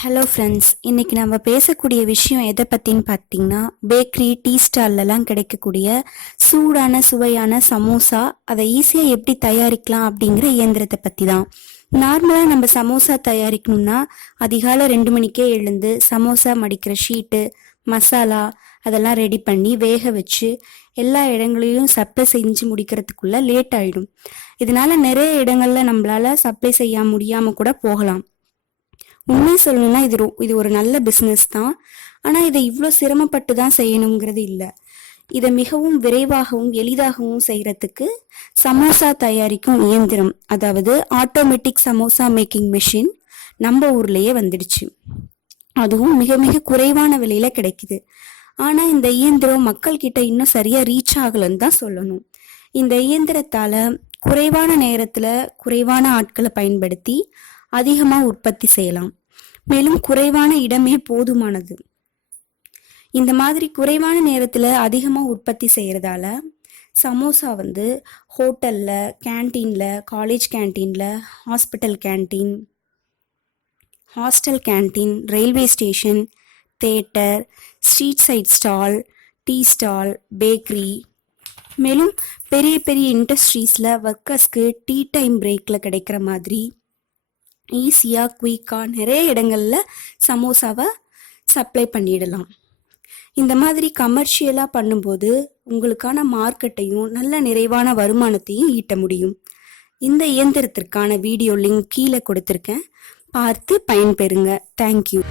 Hello friends, இன்னைக்கு நம்ம பேசக்கூடிய விஷயம் எதை பற்றின்னு பார்த்தீங்கன்னா, பேக்கரி டீ ஸ்டால்லலாம் கிடைக்கக்கூடிய சூடான சுவையான சமோசா அதை ஈஸியாக எப்படி தயாரிக்கலாம் அப்படிங்கிற இயந்திரத்தை பற்றி தான். நார்மலாக நம்ம சமோசா தயாரிக்கணும்னா அதிகாலை 2 மணிக்கே எழுந்து சமோசா மடிக்கிற ஷீட்டு, மசாலா அதெல்லாம் ரெடி பண்ணி வேக வச்சு எல்லா இடங்களையும் சப்ளை செஞ்சு முடிக்கிறதுக்குள்ள லேட் ஆகிடும். இதனால நிறைய இடங்கள்ல நம்மளால சப்ளை செய்ய முடியாமல் கூட போகலாம். உண்மை சொல்லணும்னா இது ஒரு நல்ல பிஸ்னஸ் தான். ஆனால் இதை இவ்வளோ சிரமப்பட்டு தான் செய்யணுங்கிறது இல்லை. இதை மிகவும் விரைவாகவும் எளிதாகவும் செய்கிறதுக்கு சமோசா தயாரிக்கும் இயந்திரம், அதாவது ஆட்டோமேட்டிக் சமோசா மேக்கிங் மிஷின் நம்ம ஊர்லேயே வந்துடுச்சு. அதுவும் மிக மிக குறைவான விலையில கிடைக்குது. ஆனால் இந்த இயந்திரம் மக்கள் கிட்ட இன்னும் சரியா ரீச் ஆகலன்னு தான் சொல்லணும். இந்த இயந்திரத்தால குறைவான நேரத்துல குறைவான ஆட்களை பயன்படுத்தி அதிகமா உற்பத்தி செய்யலாம். மேலும் குறைவான இடமே போதுமானது. இந்த மாதிரி குறைவான நேரத்துல அதிகமா உற்பத்தி செய்யறதால சமோசா ஹோட்டல்ல, கேன்டீன்ல, காலேஜ் கேன்டீன்ல, hostel canteen, railway station, theatre, street side stall, tea stall, bakery, மேலும் பெரிய பெரிய இண்டஸ்ட்ரீஸ்ல ஒர்க்கர்ஸ்க்கு டீ டைம் பிரேக்ல கிடைக்கிற மாதிரி ஈஸியாக குயிக்காக நிறைய இடங்கள்ல சமோசாவை சப்ளை பண்ணிடலாம். இந்த மாதிரி கமர்ஷியலாக பண்ணும்போது உங்களுக்கான மார்க்கெட்டையும் நல்ல நிறைவான வருமானத்தையும் ஈட்ட முடியும். இந்த இயந்திரத்திற்கான வீடியோ லிங்க் கீழே கொடுத்துருக்கேன், பார்த்து பயன்பெறுங்க. தேங்க்யூ.